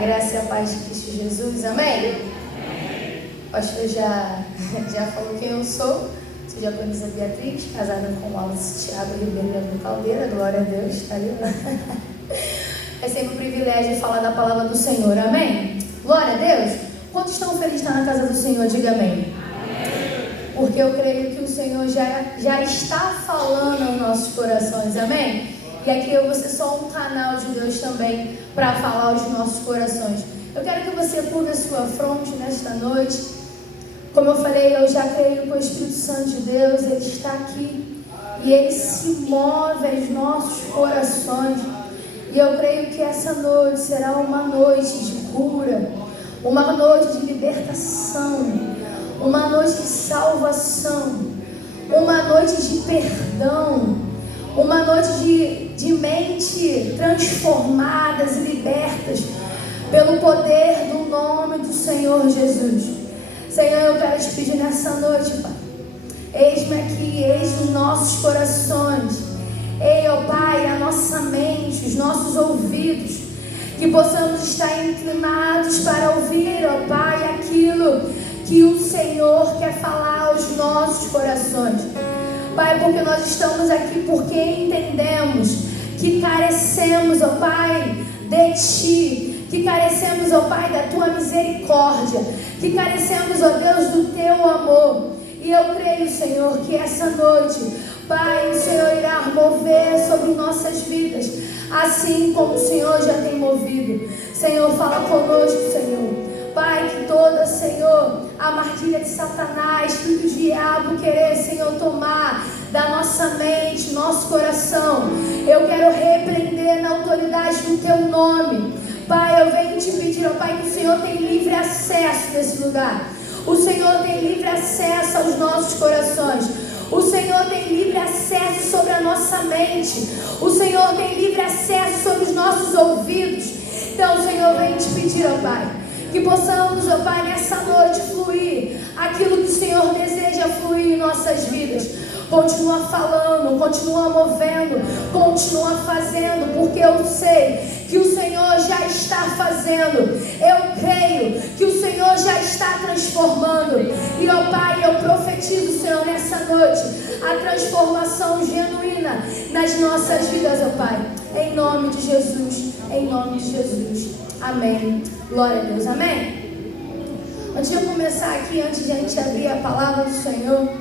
graça e a paz de Cristo Jesus, amém? O pastor já falou quem eu sou. Sou diaconisa Beatriz, casada com o Wallace Thiago Ribeiro do Caldeira, glória a Deus, está ali, né? É sempre um privilégio falar da palavra do Senhor, amém? Glória a Deus. Quantos estão felizes de estar na casa do Senhor? Diga amém. Porque eu creio que o Senhor já está falando aos nossos corações, amém? E aqui eu vou ser só um canal de Deus também para falar aos nossos corações. Eu quero que você curva a sua fronte nesta noite. Como eu falei, eu já creio que o Espírito Santo de Deus, Ele está aqui. E Ele se move aos nossos corações. E eu creio que essa noite será uma noite de cura, uma noite de libertação, uma noite de salvação, uma noite de perdão, uma noite de mente transformadas e libertas pelo poder do nome do Senhor Jesus. Senhor, eu quero te pedir nessa noite, Pai, eis-me aqui, eis os nossos corações, ei, ó Pai, a nossa mente, os nossos ouvidos, que possamos estar inclinados para ouvir, ó Pai, aquilo que o Senhor quer falar aos nossos corações. Pai, porque nós estamos aqui porque entendemos que carecemos, ó Pai, de Ti, que carecemos, ó Pai, da Tua misericórdia, que carecemos, ó Deus, do Teu amor. E eu creio, Senhor, que essa noite, Pai, o Senhor irá mover sobre nossas vidas, assim como o Senhor já tem movido. Senhor, fala conosco, Senhor. Pai, que toda, Senhor, a armadilha de Satanás, que o diabo querer, Senhor, tomar da nossa mente, nosso coração, eu quero repreender na autoridade do Teu nome. Pai, eu venho te pedir, ó Pai, que o Senhor tem livre acesso nesse lugar. O Senhor tem livre acesso aos nossos corações. O Senhor tem livre acesso sobre a nossa mente. O Senhor tem livre acesso sobre os nossos ouvidos. Então, Senhor, vem te pedir, ó Pai, que possamos, ó Pai, nessa noite fluir aquilo que o Senhor deseja fluir em nossas vidas. Continua falando, continua movendo, continua fazendo, porque eu sei que o Senhor já está fazendo. Eu creio que o Senhor já está transformando. E, ó Pai, eu profetizo, Senhor, nessa noite, a transformação genuína nas nossas vidas, ó Pai. Em nome de Jesus, em nome de Jesus. Amém. Glória a Deus, amém? Antes de eu começar aqui, antes de a gente abrir a palavra do Senhor,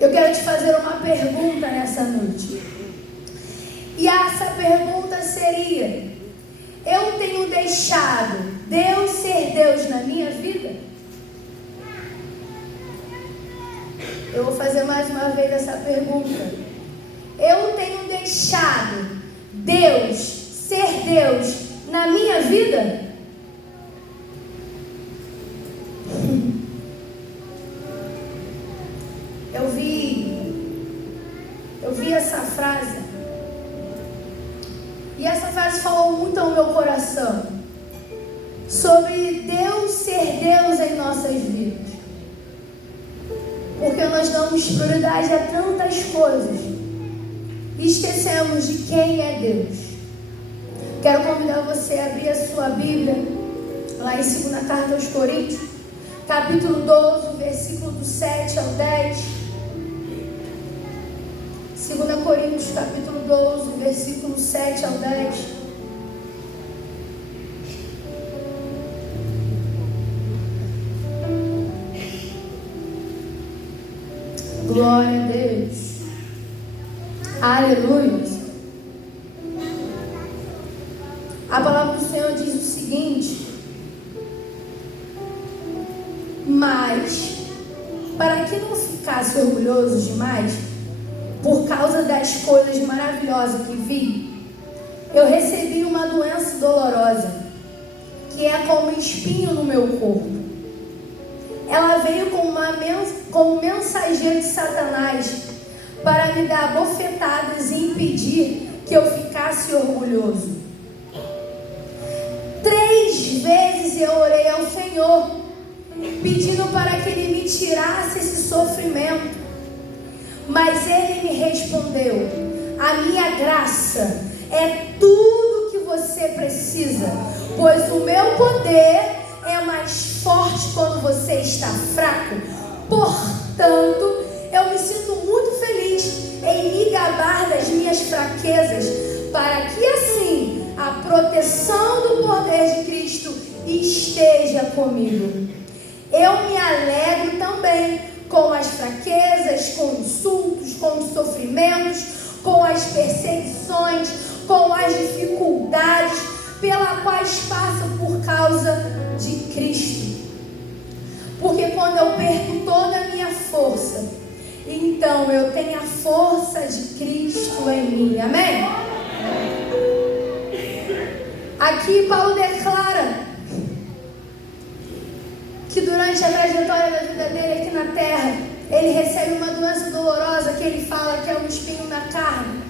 eu quero te fazer uma pergunta nessa noite. E essa pergunta seria: eu tenho deixado Deus ser Deus na minha vida? Eu vou fazer mais uma vez essa pergunta. Eu tenho deixado Deus ser Deus na minha vida? Eu vi essa frase, e essa frase falou muito ao meu coração, sobre Deus ser Deus em nossas vidas, porque nós damos prioridade a tantas coisas e esquecemos de quem é Deus. Quero convidar você a abrir a sua Bíblia, lá em 2ª Carta aos Coríntios, capítulo 12, versículo do 7 ao 10. 2 Coríntios, capítulo 12, versículo 7 ao 10. Glória a Deus. Aleluia. A palavra do Senhor diz o seguinte: mas, para que não ficasse orgulhoso demais, por causa das coisas maravilhosas que vi, eu recebi uma doença dolorosa, que é como um espinho no meu corpo. Ela veio como mensageiro de Satanás, para me dar bofetadas e impedir que eu ficasse orgulhoso. 3 vezes eu orei ao Senhor, pedindo para que Ele me tirasse esse sofrimento. Mas Ele me respondeu: a minha graça é tudo que você você precisa, pois o meu poder é mais forte quando você está fraco. Portanto, eu me sinto muito feliz em me gabar das minhas fraquezas, para que assim a proteção do poder de Cristo esteja comigo. Eu me alegro também com as fraquezas, com insultos, com os sofrimentos, com as perseguições, com as dificuldades pelas quais passa por causa de Cristo. Porque quando eu perco toda a minha força, então eu tenho a força de Cristo em mim. Amém? Aqui Paulo declara que durante a trajetória da vida dele aqui na terra, ele recebe uma doença dolorosa que ele fala que é um espinho na carne.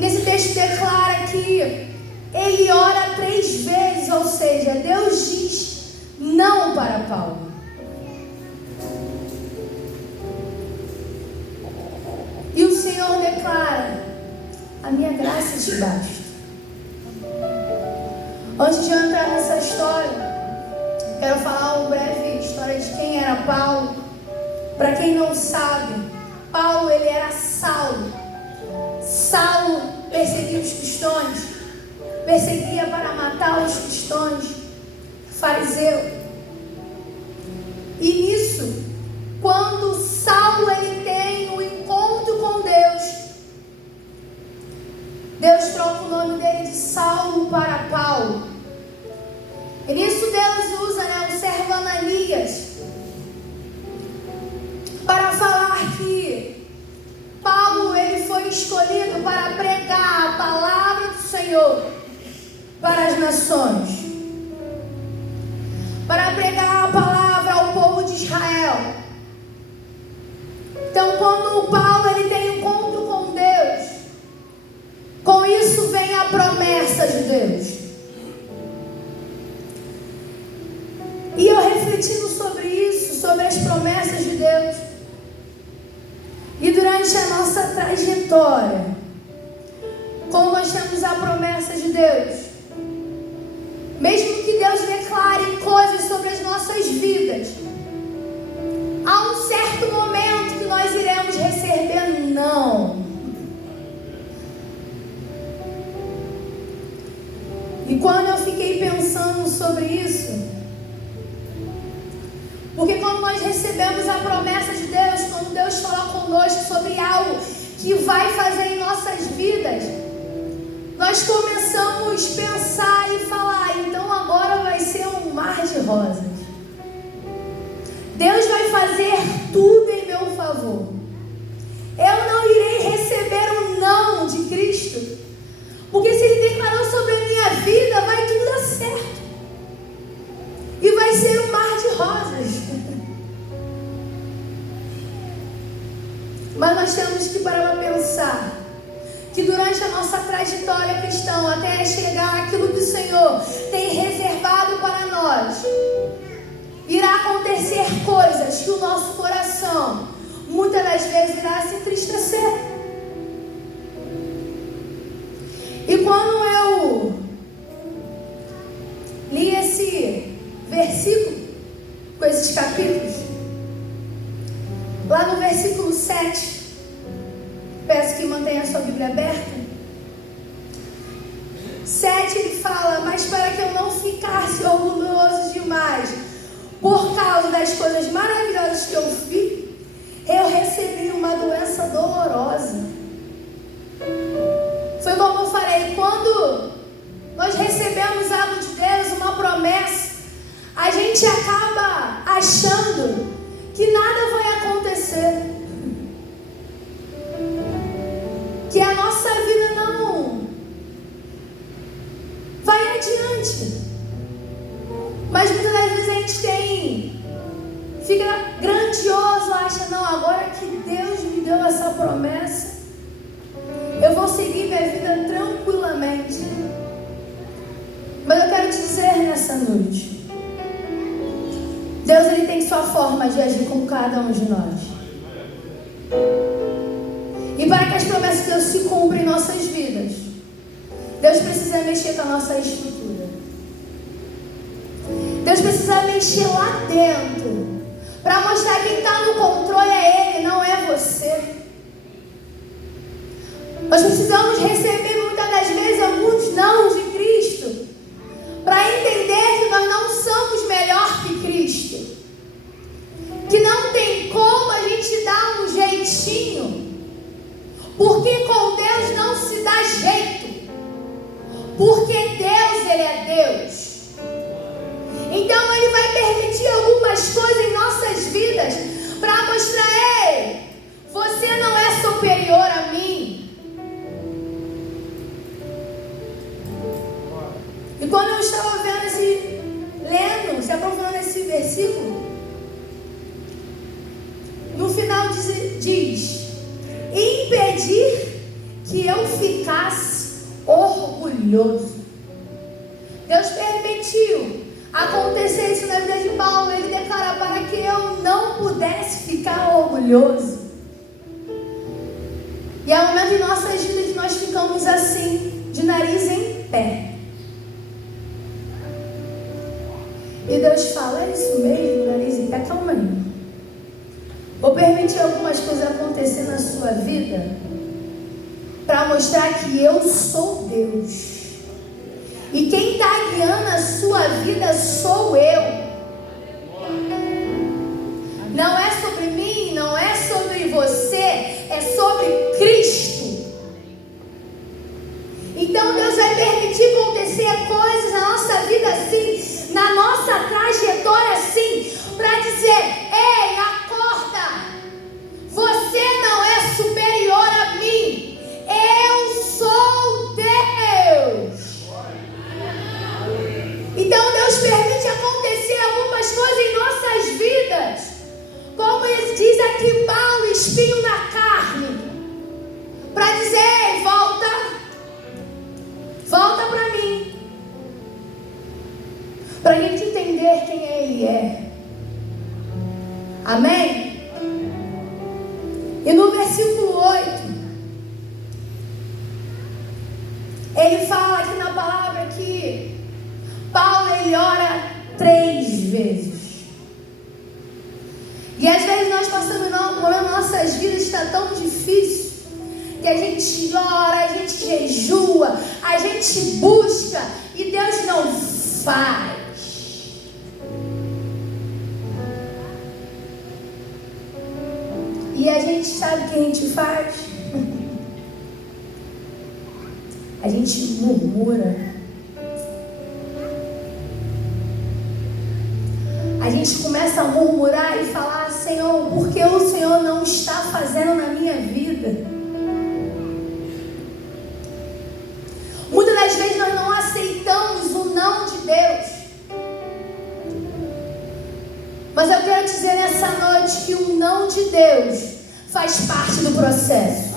Nesse texto declara que ele ora 3 vezes, ou seja, Deus diz não para Paulo. E o Senhor declara: a minha graça te basta. Antes de eu entrar nessa história, quero falar uma breve história de quem era Paulo. Para quem não sabe, Paulo ele era Saulo. Saulo perseguia os cristãos, perseguia para matar os cristãos, fariseu. E nisso, quando Saulo ele tem um encontro com Deus, Deus troca o nome dele de Saulo para Paulo. E nisso Deus usa o servo Ananias para falar que Paulo ele foi escolhido para pregar a palavra do Senhor para as nações, para pregar a palavra ao povo de Israel. Então, quando Paulo ele tem um encontro com Deus, com isso vem a promessa de Deus. E eu refletindo sobre isso, sobre as promessas de Deus, e durante a nossa trajetória, como nós temos a promessa de Deus, mesmo que Deus declare coisas sobre as nossas vidas, há um certo momento que nós iremos receber não. E quando eu fiquei pensando sobre isso, porque quando nós recebemos a promessa de Deus, quando Deus fala conosco sobre algo que vai fazer em nossas vidas, nós começamos a pensar e falar: então agora vai ser um mar de rosas. Deus vai fazer tudo em meu favor. Eu não irei receber um não de Cristo, porque se Ele declarou sobre a minha vida, vai tudo dar certo. E vai ser um mar de rosas. Mas nós temos que parar para pensar que durante a nossa trajetória cristã, até chegar àquilo que o Senhor tem reservado para nós, irá acontecer coisas que o nosso coração muitas das vezes irá se entristecer. E quando eu li esse versículo, com esses capítulos, lá no versículo 7, peço que mantenha a sua Bíblia aberta. 7 ele fala: mas para que eu não ficasse orgulhoso demais por causa das coisas maravilhosas que eu fiz, eu recebi uma doença dolorosa. Foi como eu falei, quando nós recebemos algo de Deus, uma promessa, a gente acaba achando que nada vai acontecer, que a nossa vida não vai adiante. Mas muitas das vezes a gente fica grandioso, acha: não, agora que Deus me deu essa promessa, eu vou seguir minha vida tranquilamente. Mas eu quero te dizer nessa noite, Deus ele tem sua forma de agir com cada um de nós. E para que as promessas de Deus se cumpram em nossas vidas, Deus precisa mexer com a nossa estrutura. Deus precisa mexer lá dentro, para mostrar que quem está no controle é Ele, não é você. Nós precisamos receber muitas das vezes alguns não de Cristo, para entender que nós não somos melhor que Cristo, que não tem como a gente dar um jeitinho, porque com Deus não se dá jeito, porque Deus, Ele é Deus. Então Ele vai permitir algumas coisas em nossas vidas para mostrar: ei, você não é superior a mim. E quando eu estava lendo, se aprofundando nesse versículo, no final diz: impedir que eu ficasse orgulhoso. Deus permitiu acontecer isso na vida de Paulo. Ele declara: para que eu não pudesse ficar orgulhoso. E há um momento em nossas vidas que nós ficamos assim, de nariz em pé. E Deus fala: é isso mesmo, nariz em pé? Calma aí. Vou permitir algumas coisas acontecer na sua vida para mostrar que eu sou Deus. E quem está guiando a sua vida sou eu. Não é sobre mim, não é sobre você, é sobre Cristo. Então Deus vai permitir acontecer coisas na nossa vida assim, na nossa trajetória assim, para dizer: ei, acorda, você não é superior a mim, eu sou Deus. Então Deus permite acontecer algumas coisas em nossas vidas, como diz aqui Paulo, espinho na carne, para dizer: ei, volta para mim, para a gente entender quem Ele é. Amém? E no versículo 8, ele fala aqui na palavra que Paulo, ele ora 3 vezes. E às vezes nós passamos um momento nas nossas vidas, está tão difícil, que a gente ora, a gente jejua, a gente busca, e Deus não faz. E a gente sabe o que a gente faz? A gente murmura. A gente começa a murmurar e falar: Senhor, por que o Senhor não está fazendo na minha vida? Muitas das vezes nós não aceitamos o não de Deus. Mas eu quero dizer nessa noite que o não de Deus faz parte do processo.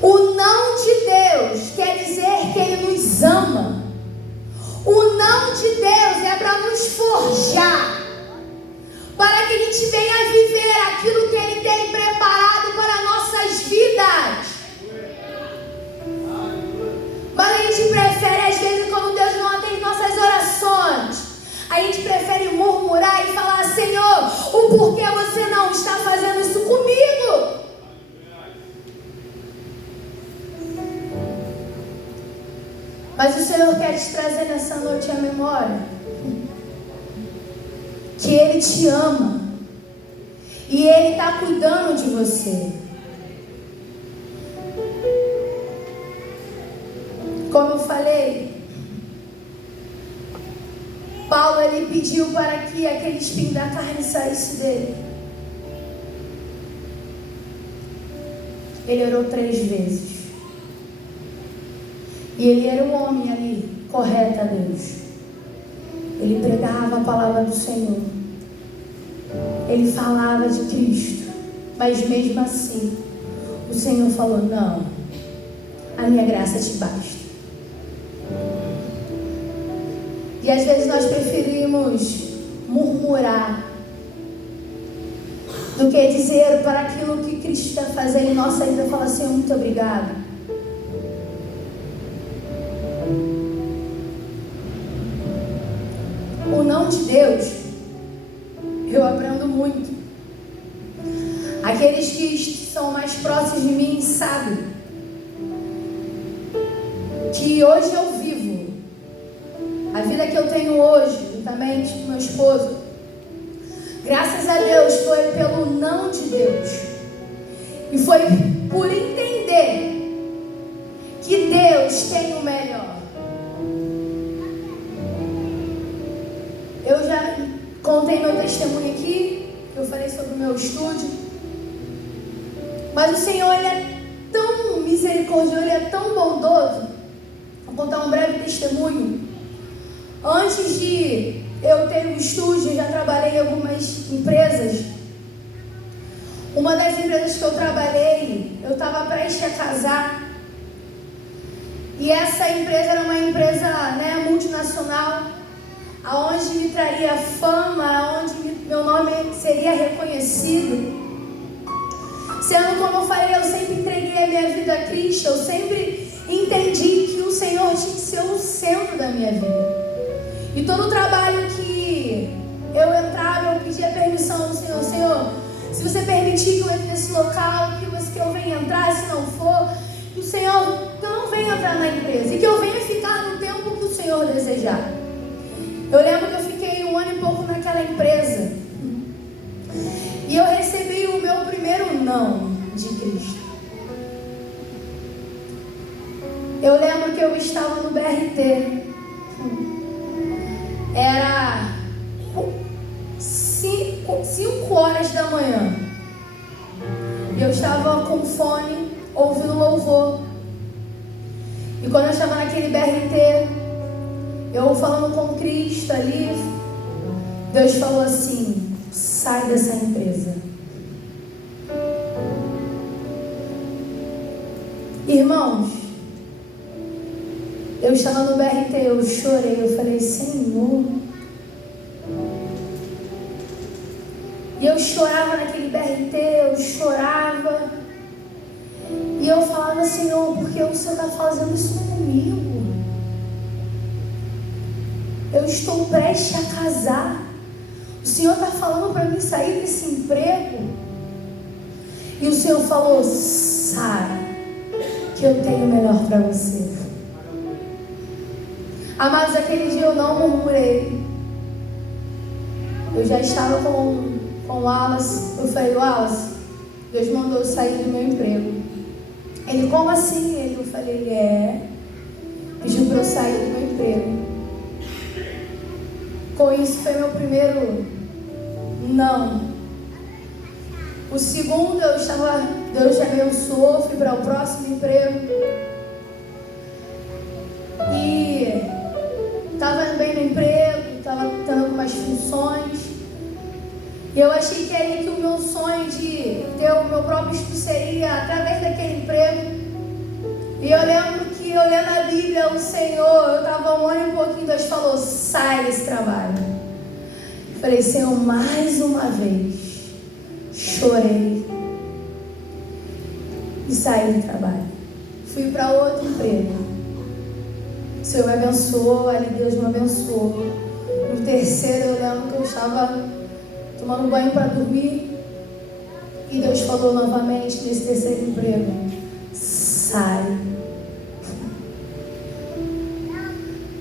O não de Deus quer dizer que Ele nos ama. O não de Deus é para nos forjar, para que a gente venha viver aquilo que Ele tem preparado para nossas vidas. Mas a gente prefere, às vezes, quando Deus não atende nossas orações, a gente prefere murmurar e falar: Senhor, o porquê você não está fazendo isso comigo? Mas o Senhor quer te trazer nessa noite à memória que Ele te ama e Ele está cuidando de você. Como eu falei, Paulo, ele pediu para que aquele espinho da carne saísse dele. Ele orou 3 vezes. E ele era um homem ali, correto a Deus. Ele pregava a palavra do Senhor. Ele falava de Cristo. Mas mesmo assim, o Senhor falou: não, a minha graça te basta. E às vezes nós preferimos murmurar do que dizer para aquilo que Cristo está fazendo em nossa vida, falar: Senhor, muito obrigado. não de Deus, eu aprendo muito. Aqueles que são mais próximos de mim sabem que hoje eu vivo a vida que eu tenho hoje, juntamente com meu esposo. Graças a Deus foi pelo não de Deus. E foi por entender que Deus tem o melhor. Eu já contei meu testemunho aqui, eu falei sobre o meu estúdio. Mas o Senhor, Ele é tão misericordioso, Ele é tão bondoso. Vou contar um breve testemunho. Antes de eu ter um estúdio, eu já trabalhei em algumas empresas. Uma das empresas que eu trabalhei, eu estava prestes a casar. E essa empresa era uma empresa, multinacional, aonde me traria fama, aonde meu nome seria reconhecido. Sendo como eu falei, eu sempre entreguei a minha vida a Cristo, eu sempre entendi que o Senhor tinha que ser o centro da minha vida. E todo o trabalho que eu entrava, eu pedia permissão ao Senhor. Senhor, se você permitir que eu entre nesse local, que eu venha entrar, se não for, que o Senhor, que eu não venha entrar na empresa e que eu venha ficar no tempo que o Senhor desejar. Eu lembro que eu fiquei 1 ano e pouco naquela empresa. E eu recebi o meu primeiro não de Cristo. Eu lembro que eu estava no BRT. Era 5 horas da manhã. E eu estava com fone, ouvindo louvor. E quando eu estava naquele BRT, eu falando com Cristo ali, Deus falou assim: sai dessa empresa. Irmãos, eu estava no BRT, eu chorei, eu falei: Senhor. E eu chorava naquele BRT, eu chorava. E eu falava: Senhor, por que o Senhor está fazendo isso comigo? Eu estou prestes a casar. O Senhor está falando para mim sair desse emprego. E o Senhor falou: sai, que eu tenho o melhor para você. Amados, aquele dia eu não murmurei. Eu já estava com o Wallace. Eu falei: Wallace, Deus mandou eu sair do meu emprego. Ele: como assim? Eu falei: pediu para eu sair do meu emprego. Com isso foi meu primeiro não. O segundo, Deus já me abençoou, fui para o próximo emprego. E estava indo bem no emprego, estava tendo algumas funções. E eu achei que era que o meu sonho de ter o meu próprio estudo seria através daquele emprego. E eu lembro que, olhando a Bíblia, o Senhor, eu estava 1 ano e pouquinho, Deus falou: sai desse trabalho. Eu falei: Senhor, mais uma vez. Chorei. E saí do trabalho. Fui para outro emprego. O Senhor me abençoou, ali Deus me abençoou. No terceiro, eu lembro que eu estava tomando banho para dormir. E Deus falou novamente nesse terceiro emprego: sai.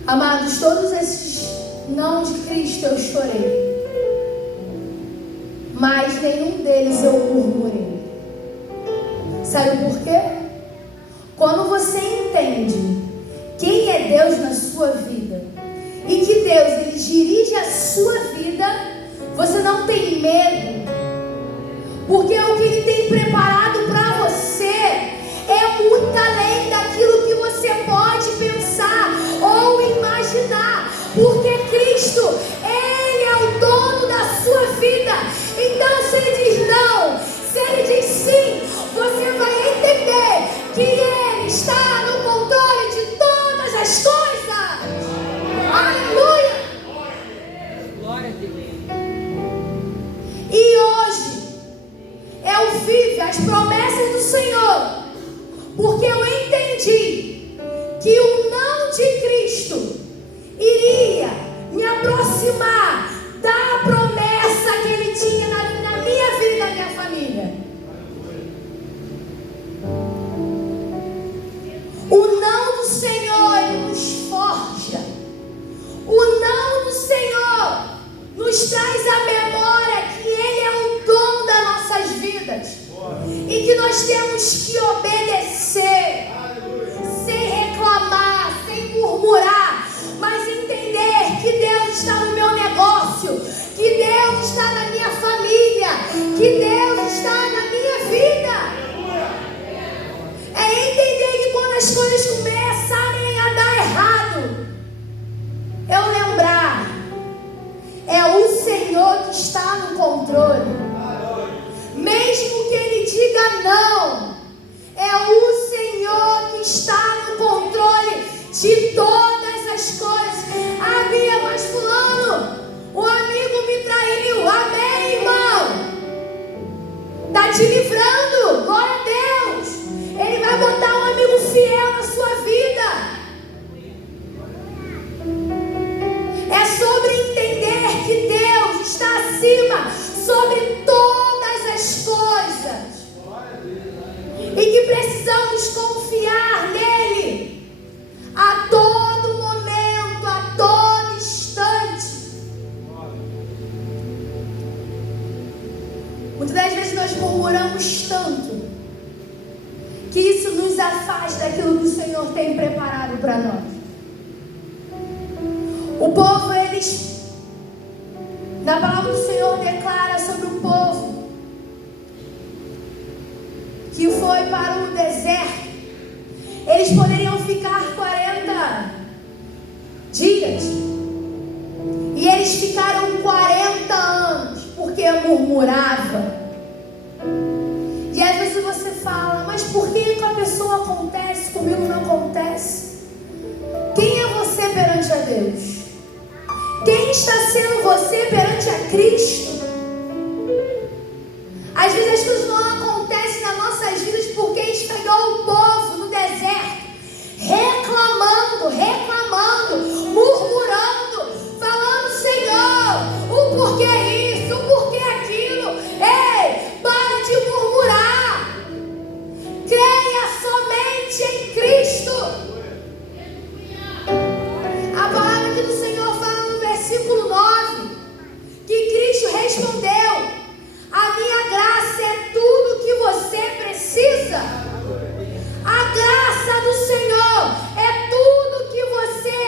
Amados, todos esses não de Cristo eu chorei. Mas nenhum deles eu murmurei. Sabe por quê? Quando você entende quem é Deus na sua vida e que Deus, Ele dirige a sua vida, você não tem medo. Porque o que Ele tem preparado para você é muito além daquilo que você pode pensar ou imaginar. Porque Cristo, Ele é o dono da sua vida. Então, se Ele diz não, se Ele diz sim, você vai entender que Ele está no controle de todas as coisas. Aleluia! Glória a Deus. E hoje eu vivo que está no controle. Mesmo que Ele diga não, é o Senhor que está no controle de todas as coisas. Ah, Bia, mas fulano, o amigo me traiu. Amém, irmão? Está te livrando, glória a Deus. Ele vai botar um amigo fiel na sua vida. É sobre entender que Deus está acima sobre todas as coisas e que precisamos confiar nele a todo momento, a todo instante. Muitas das vezes nós murmuramos tanto que isso nos afasta daquilo que o Senhor tem preparado para nós. O povo, eles, na palavra do Senhor declara sobre o povo que foi para o deserto. Eles poderiam ficar 40 dias e eles ficaram 40 anos porque murmuravam. E às vezes você fala, mas por que com a pessoa acontece, comigo não acontece? Quem é você perante a Deus? Quem está sendo você perante a Cristo? Às vezes as coisas não acontecem nas nossas vidas porque a gente pegou o povo no deserto, reclamando, murmurando, falando, Senhor, o porquê isso, o porquê aquilo. Ei, para de murmurar. Creia somente em Cristo. A palavra que do Senhor fala no versículo 9, que Cristo respondeu: a minha graça é tudo que você precisa. A graça do Senhor é tudo que você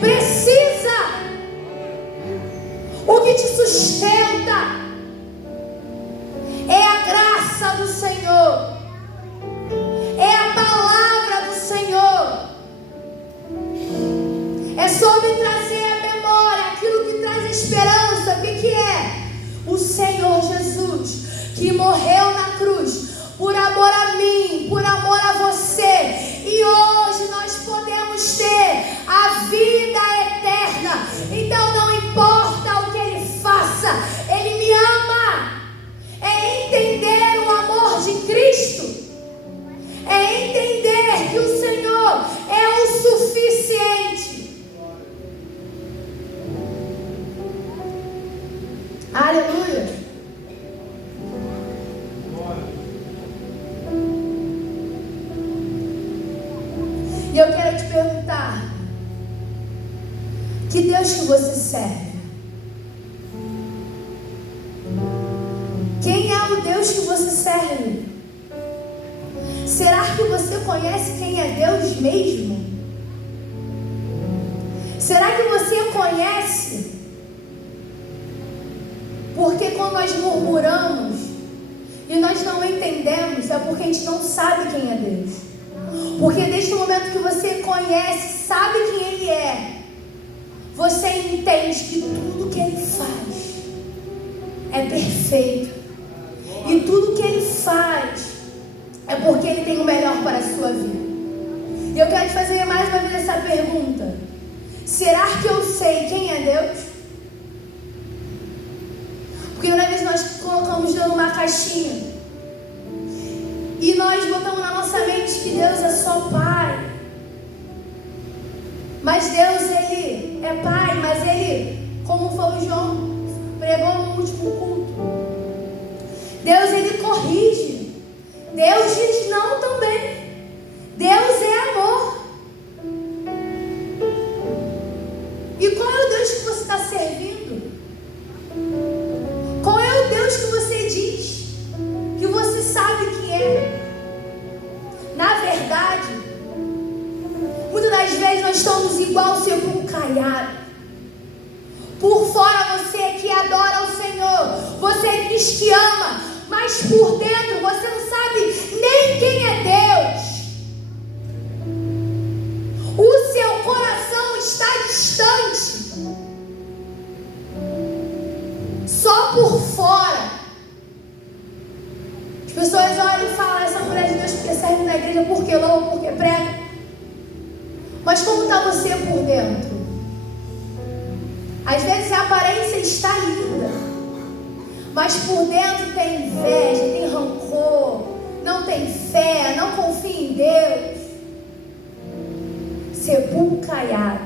precisa. O que te sustenta é a graça do Senhor, é a palavra do Senhor. É sobre trazer à memória aquilo que traz esperança. O que é? O Senhor Jesus, que morreu na cruz por amor a mim, por amor a você. E hoje nós podemos ter a vida eterna. Então não importa o que Ele faça, Ele me ama. É entender o amor de Cristo. É entender que o Senhor é o suficiente. Aleluia. E eu quero te perguntar: que Deus que você serve? Quem é o Deus que você serve? Será que você conhece quem é Deus mesmo? Será que você conhece? Porque quando nós murmuramos e nós não entendemos, é porque a gente não sabe quem é Deus. Porque desde o momento que você conhece, sabe quem Ele é, você entende que tudo que Ele faz é perfeito. E tudo que Ele faz é porque Ele tem o melhor para a sua vida. E eu quero te fazer mais uma vez essa pergunta: será que eu sei quem é Deus? Porque uma vez nós colocamos Deus numa caixinha e nós botamos na nossa mente que Deus é só Pai. Mas Deus, Ele é Pai, mas Ele, como foi o João pregou no último culto, Deus, Ele corrige. Deus diz não também. Deus é amor. E qual é o Deus que você está servindo? Qual é o Deus que você diz que você sabe que é? Na verdade, muitas das vezes nós estamos igual ao sepulcro caiado. Por fora você que adora o Senhor, você diz que ama, mas por dentro você não sabe nem quem é Deus. O seu coração está distante. Só está você por dentro? Às vezes a aparência está linda, mas por dentro tem inveja, tem rancor, não tem fé, não confia em Deus. Sepulcro caiado,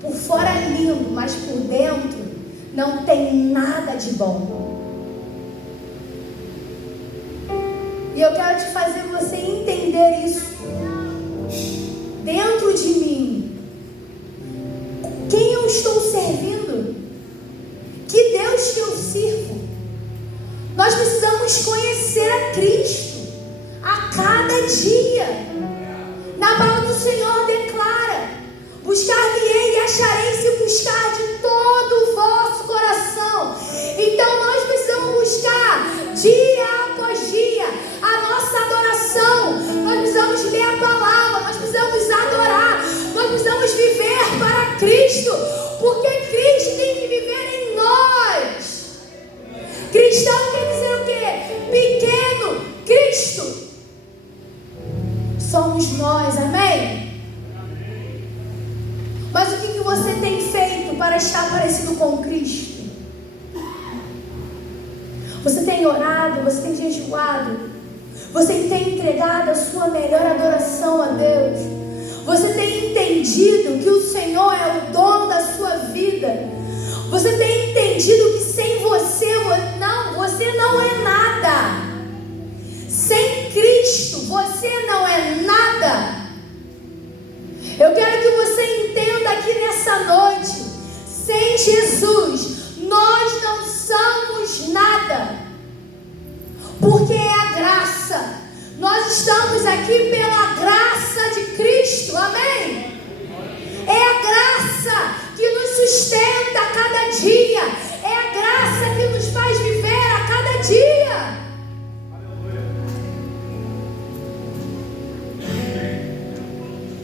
por fora é lindo, mas por dentro não tem nada de bom. E eu quero te fazer você entender isso. Dentro de mim, quem eu estou servindo? Que Deus que eu sirvo? Nós precisamos conhecer a Cristo a cada dia. Na palavra do Senhor declara: buscar-me-ei e acharei se buscar de todo o vosso coração. Então nós precisamos buscar dia após dia a nossa adoração. Nós precisamos ler a palavra, nós precisamos adorar, nós precisamos viver para Cristo, porque Cristo tem que viver em nós. Cristão quer dizer o quê? Pequeno Cristo somos nós, amém? Mas o que você tem feito para estar parecido com Cristo? Você tem orado, você tem jejuado, você tem entregado a sua melhor adoração a Deus, você tem entendido que o Senhor é o dono da sua vida, você tem entendido que sem você, você não é nada. Sem Cristo, você não é nada. Eu quero que você entenda aqui nessa noite: sem Jesus, nós não somos nada. Porque é a graça. Nós estamos aqui pela graça de Cristo, amém? É a graça que nos sustenta a cada dia. É a graça que nos faz viver a cada dia.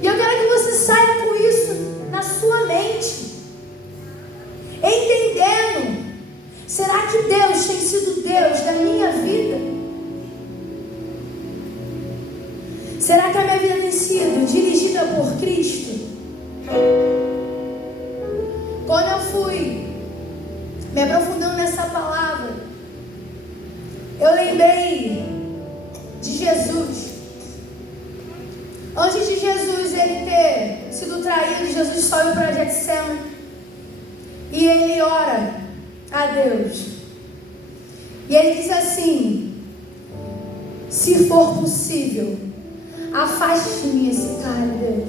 E eu quero que você saia com isso na sua mente, entendendo: será que Deus tem sido Deus da minha vida? Será que a minha vida tem sido dirigida por Cristo? Quando eu fui me aprofundando nessa palavra, eu lembrei de Jesus. Antes de Jesus ele ter sido traído, Jesus saiu para Getsemane e ele ora a Deus. E ele diz assim: se for possível, afaste de mim esse cálice, Deus.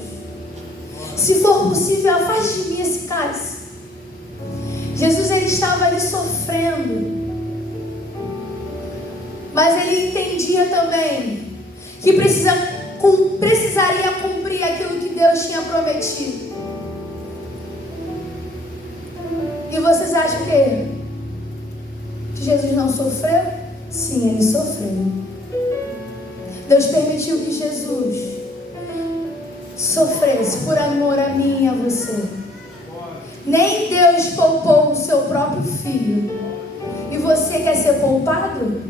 Se for possível, afaste de mim esse cálice. Jesus, ele estava ali sofrendo, mas ele entendia também que precisaria cumprir aquilo que Deus tinha prometido. E vocês acham que Jesus não sofreu? Sim, ele sofreu. Deus permitiu que Jesus sofresse por amor a mim e a você. Nem Deus poupou o seu próprio filho. E você quer ser poupado?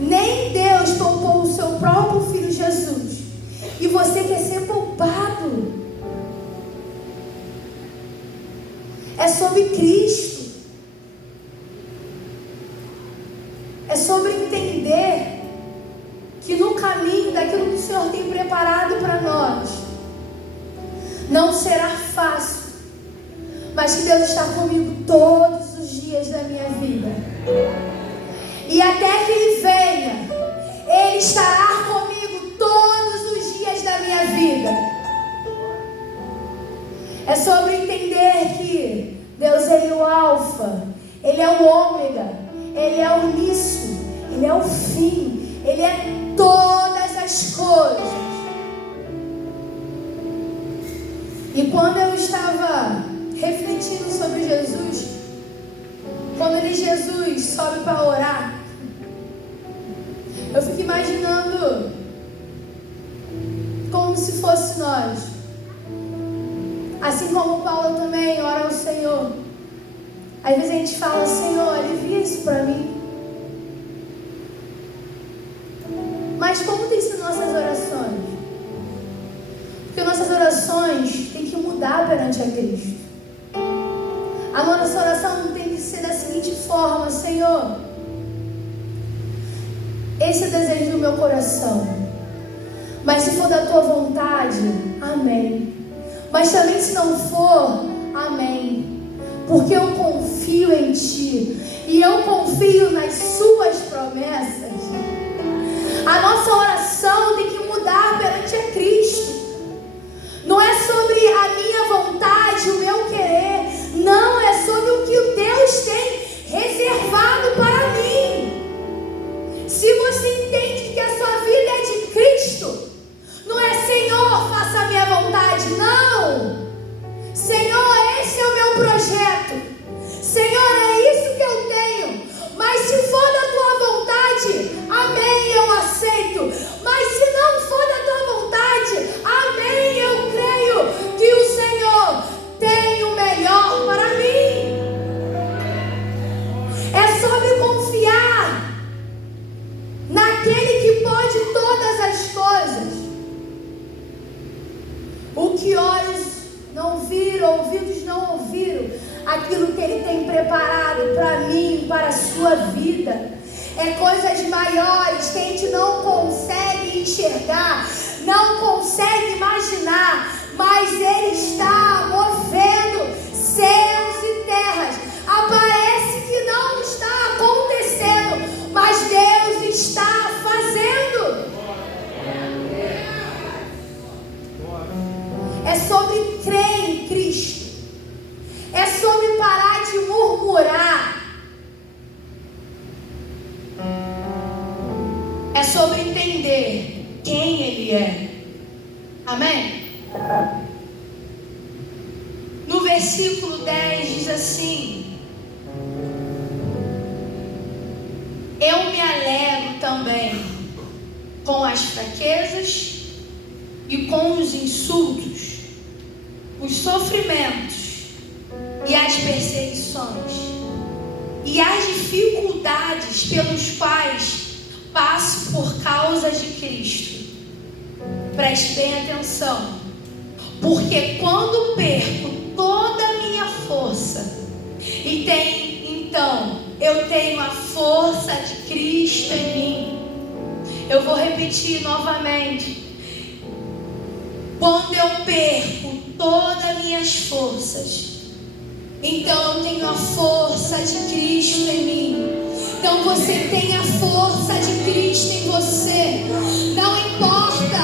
Nem Deus poupou o seu próprio filho Jesus. E você quer ser poupado? É sobre Cristo. É sobre entender que no caminho daquilo que o Senhor tem preparado para nós, não será fácil, mas que Deus está comigo todos os dias da minha vida. E até que Ele venha, Ele estará comigo todos os dias da minha vida. É sobre entender que Deus, Ele é o alfa, Ele é o ômega, Ele é o início, Ele é o fim, Ele é todas as coisas. E quando eu estava refletindo sobre Jesus, quando Jesus sobe para orar, eu fico imaginando como se fosse nós. Assim como Paulo também ora ao Senhor. Às vezes a gente fala: Senhor, alivia isso para mim. Mas como tem sido nossas orações? perante a Cristo. A nossa oração não tem que ser da seguinte forma: Senhor, esse é o desejo do meu coração, mas se for da tua vontade, amém. Mas também se não for, amém. Porque eu confio em ti e eu confio nas suas promessas. A nossa oração tem que mudar perante a Cristo. Não é sobre a minha vontade, o meu querer. Não, é sobre o que Deus tem reservado para mim. Se você entende que a sua vida é de Cristo, não é Senhor, faça a minha vontade. Não. Senhor, esse é o meu projeto. Senhor, é isso que eu tenho. Mas se for da tua vontade, amém, eu aceito. Mas se não for da tua vontade, amém, eu creio que o Senhor tem o melhor para mim. É sobre confiar naquele que pode todas as coisas. O que olhos não viram, ouvidos não ouviram, aquilo que Ele tem preparado para mim, para a sua vida, é coisas maiores que a gente não consegue enxergar, não consegue imaginar, mas Ele está movendo céus e terras. Aparece que não está acontecendo, mas Deus está fazendo. É sobre crer em Cristo. É sobre parar de murmurar. É sobre entender quem Ele é. Amém? No versículo 10 diz assim: eu me alegro também com as fraquezas e com os insultos, os sofrimentos e as perseguições e as dificuldades pelos quais passo por causa de Cristo. Preste bem atenção, porque quando perco toda a minha força então eu tenho a força de Cristo em mim. Eu vou repetir novamente. Quando eu perco todas as minhas forças, então eu tenho a força de Cristo em mim. Então você tem a força de Cristo em você. Não importa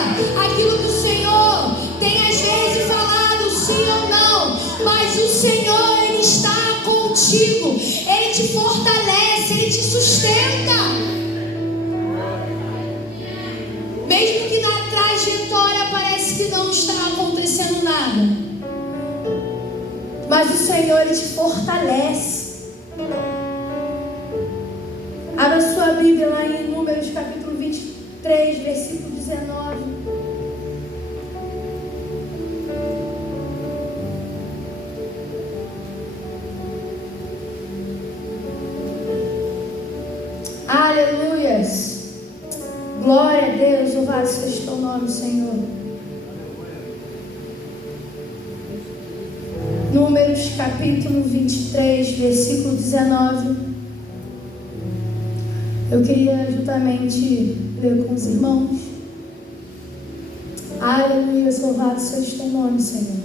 aquilo que o Senhor tem às vezes falado sim ou não, mas o Senhor, Ele está contigo. Ele te fortalece, Ele te sustenta. Mesmo que na trajetória parece que não está acontecendo nada, mas o Senhor, Ele te fortalece. Abra sua Bíblia lá em Números capítulo 23, versículo 19. Aleluias. Glória a Deus, louvado seja o teu nome, Senhor. Números capítulo 23, versículo 19. Eu queria juntamente ler com os irmãos. Aleluia, louvado seja o teu nome, Senhor.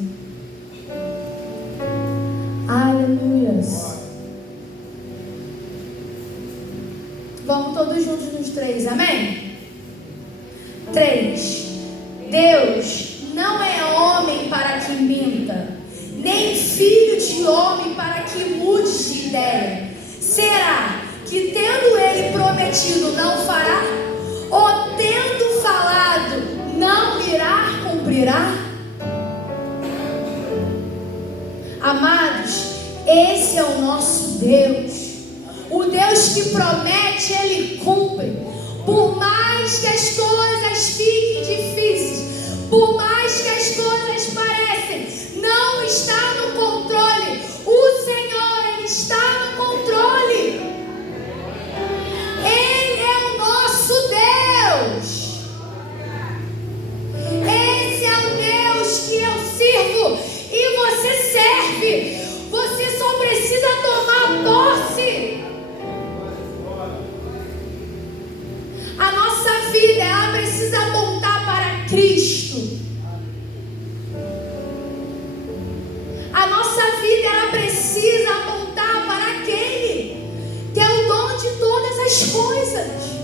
Aleluia. Vamos todos juntos nos 3, amém? 3. Deus não é homem para que minta, nem filho de homem para que mude de ideia. Será que tendo Ele prometido não fará? Ou tendo falado não irá cumprirá? Amados, esse é o nosso Deus. O Deus que promete, Ele cumpre. Por mais que as coisas fiquem difíceis, por mais que as coisas parecem não estar no controle, o Senhor, Ele está no controle. Ele é o nosso Deus. Esse é o Deus que eu sirvo. E você as coisas.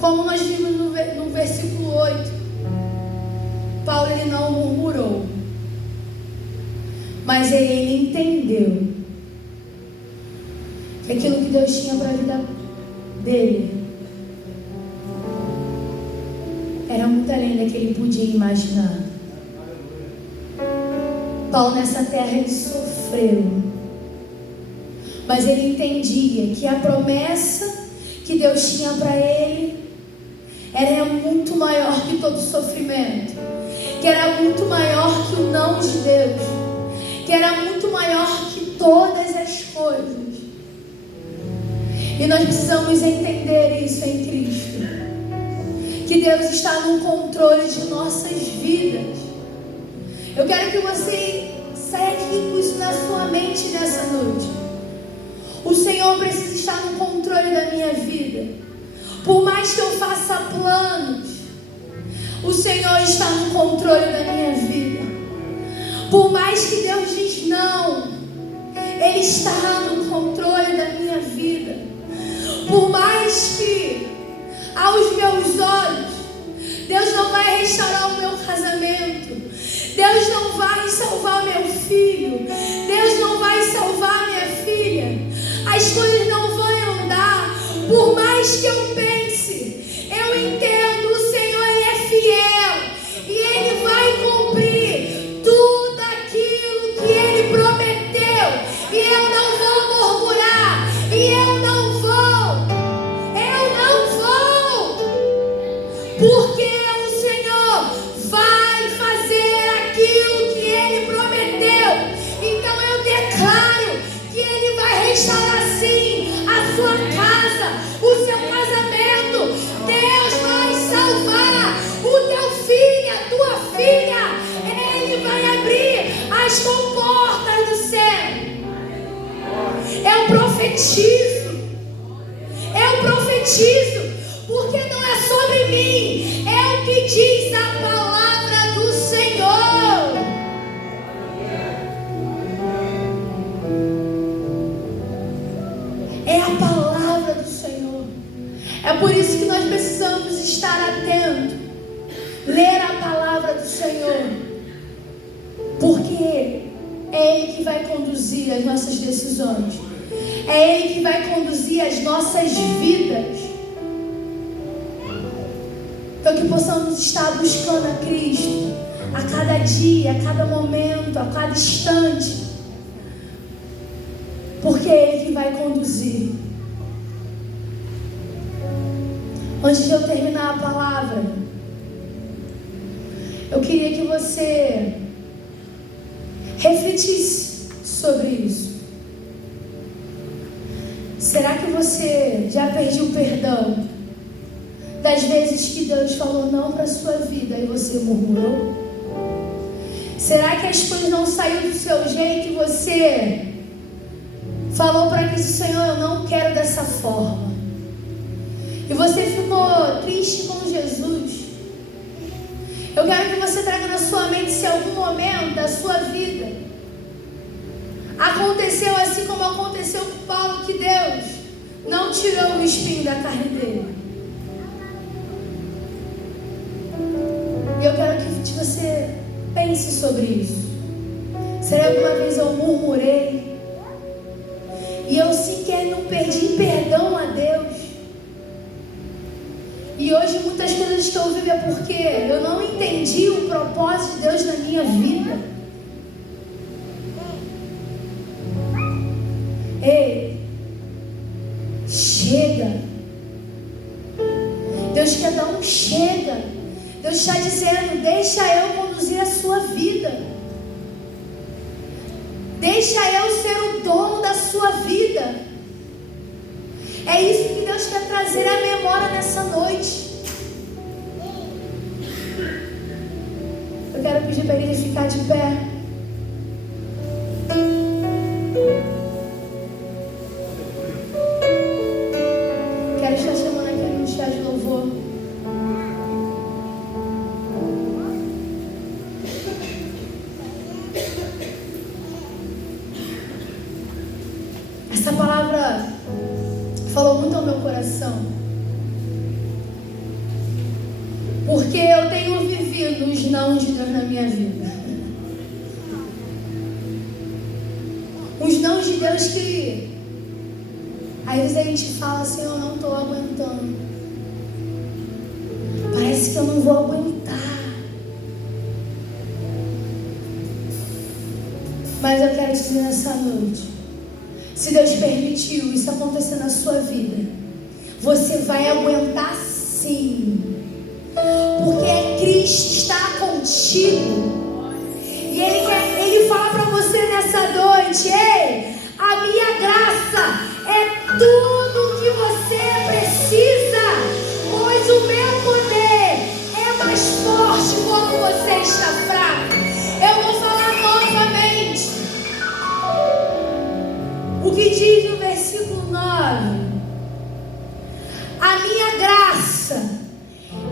Como nós vimos no versículo 8, Paulo ele não murmurou, mas ele entendeu que aquilo que Deus tinha para a vida dele era muito além do que ele podia imaginar. Paulo nessa terra ele sofreu, mas ele entendia que a promessa que Deus tinha para ele era muito maior que todo sofrimento, que era muito maior que o não de Deus, que era muito maior que todas as coisas. E nós precisamos entender isso em Cristo, que Deus está no controle de nossas vidas. Eu quero que você saia aqui com isso na sua mente nessa noite. O Senhor precisa estar no controle da minha vida. Por mais que eu faça planos, o Senhor está no controle da minha vida. Por mais que Deus diz não, Ele está no controle da minha vida. Por mais que aos meus olhos Deus não vai restaurar o meu casamento, Deus não vai salvar meu filho, Deus não vai salvar minha filha, as coisas não vão andar. Por mais que eu pense, eu entendo, o Senhor Ele é fiel e Ele vai cumprir tudo aquilo que Ele prometeu. E eu não vou murmurar, e eu não vou, porque o Senhor vai fazer aquilo que Ele prometeu. Então eu declaro que Ele vai restaurar sim a sua casa, o seu casamento. Deus vai salvar o teu filho, a tua filha. Ele vai abrir as comportas do céu. Eu profetizo, porque não é sobre mim, é o que diz a palavra do Senhor. É a palavra do Senhor. É por isso que nós precisamos estar atentos, ler a palavra do Senhor, porque é Ele que vai conduzir as nossas decisões, é Ele que vai conduzir as nossas vidas. Então que possamos estar buscando a Cristo a cada dia, a cada momento, a cada instante, porque é Ele que vai conduzir. Antes de eu terminar a palavra, eu queria que você refletisse sobre isso. Será que você já perdeu o perdão das vezes que Deus falou não para a sua vida e você murmurou? Será que as coisas não saíram do seu jeito e você falou para Cristo: Senhor, eu não quero dessa forma? E você ficou triste com Jesus? Eu quero que você traga na sua mente se algum momento da sua vida aconteceu assim como aconteceu com Paulo, que Deus não tirou o espinho da carne dele. E eu quero que você pense sobre isso. Será que alguma vez eu murmurei e eu sequer não pedi perdão a Deus? E hoje muitas coisas que eu vivo é porque eu não entendi o propósito de Deus na minha vida. Ei, chega. Deus quer dar um chega. Deus está dizendo: deixa eu conduzir a sua vida. Deixa eu ser o dono da sua vida. É isso que Deus quer trazer à memória nessa noite. Eu quero pedir para ele ficar de pé. Quero estar chamando aqui no chá de louvor. Essa palavra falou muito ao meu coração, porque eu tenho vivido os não de Deus na minha vida. Os não de Deus que às vezes a gente fala assim, eu não estou aguentando. Parece que eu não vou aguentar. Mas eu quero te dizer nessa noite, se Deus permitiu isso acontecer na sua vida, você vai aguentar sim. Porque Cristo está contigo. E Ele fala para você nessa noite, ei, a minha graça é tudo que você precisa, pois o meu poder é mais forte quando você está fraco. Eu vou falar novamente o que diz no versículo 9: a minha graça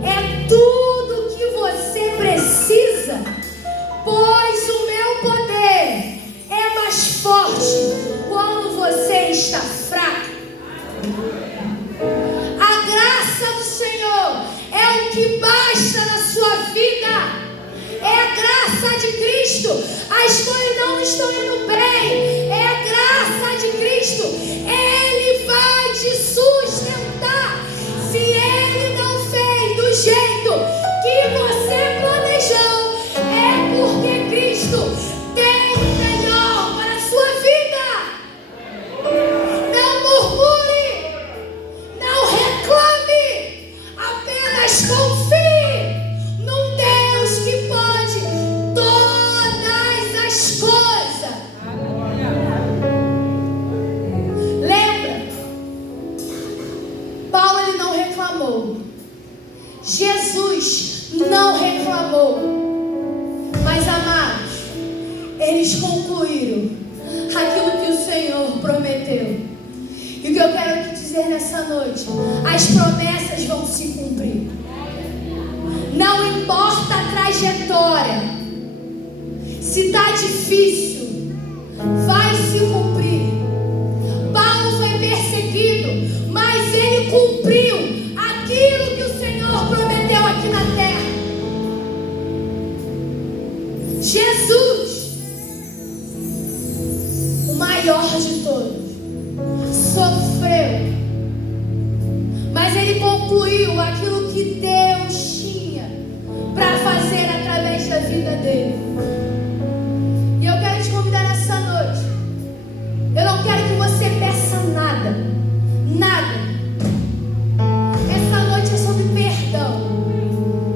é tudo que você precisa, pois o meu poder é mais forte quando você está fraco. A graça do Senhor é o que basta na sua vida. É a graça de Cristo. As coisas não estão indo bem. É a graça de Cristo. Ele vai te sustentar. Se Ele não fez do jeito que você planejou, é porque Cristo tem o melhor para a sua vida. Não murmure, não reclame, apenas confie num Deus que pode todas as coisas. Lembra? Paulo, ele não reclamou. Jesus não reclamou. Mas, amados, eles concluíram aquilo que o Senhor prometeu. E o que eu quero te dizer nessa noite, as promessas vão se cumprir. Não importa a trajetória, se está difícil, vai se cumprir. Paulo foi perseguido, mas ele cumpriu aquilo que o Senhor prometeu aqui na terra. Jesus, o maior de todos, sofreu, mas ele concluiu aquilo que Deus tinha para fazer através da vida dele. E eu quero te convidar nessa noite. Eu não quero que você peça nada, nada. Essa noite é sobre perdão.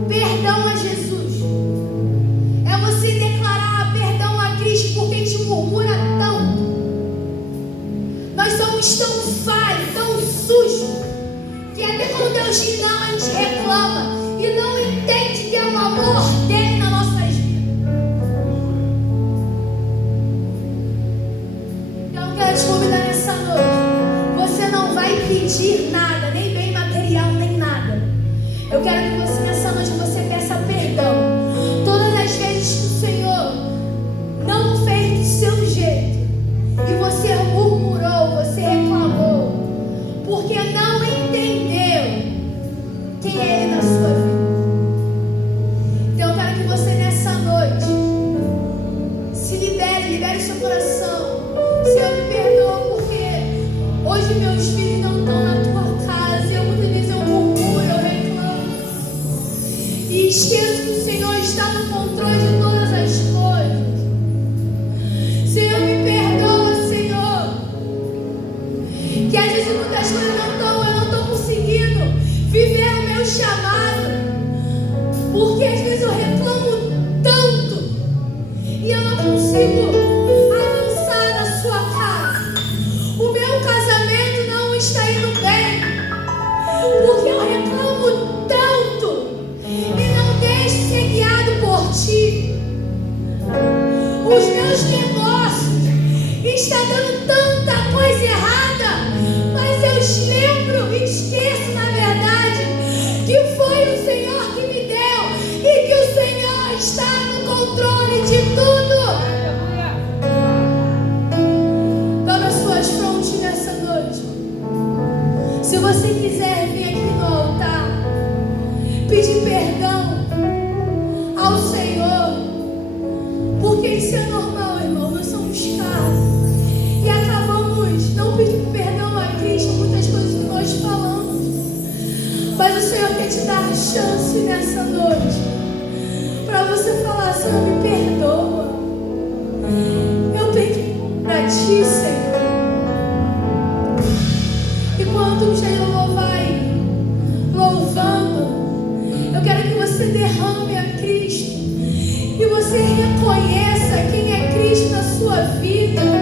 Perdão a Jesus. É você declarar perdão a Cristo por quem te murmura tanto. Nós somos tão falhos, tão sujos, que até quando Deus diz não, a gente reclama e não entende que é o amor dele nas nossas vidas. Então eu quero te convidar nessa noite. Você não vai pedir nada, nem bem material, nem nada. Eu quero que você nessa noite você peça perdão. Todas as vezes que o Senhor não fez do seu jeito e você murmurou, você reclamou, porque não entendeu quem é Ele na sua vida. Então eu quero que você nessa noite se libere o seu coração. Senhor, me perdoa porque hoje meus filhos não estão na tua casa e muitas vezes eu murmuro, eu reclamo e esqueço que o Senhor está no controle de todas as coisas. Senhor, me perdoa, Senhor, que às vezes muitas coisas eu não estou conseguindo viver o meu chamado, porque às vezes eu reclamo tanto e eu não consigo avançar na sua casa. O meu casamento não está indo bem, porque eu reclamo tanto e não deixo ser guiado por ti. Os meus negócios estão dando tanta coisa errada, mas eu lembro e esqueço, na verdade, que foi o Senhor que me deu e que o Senhor está no controle de tudo. Dobra suas frontes Mas o Senhor quer te dar a chance nessa noite para você falar: Senhor, me perdoa. Eu pequei para ti, Senhor. E quando o Jailô vai louvando, eu quero que você derrame a Cristo e você reconheça quem é Cristo na sua vida.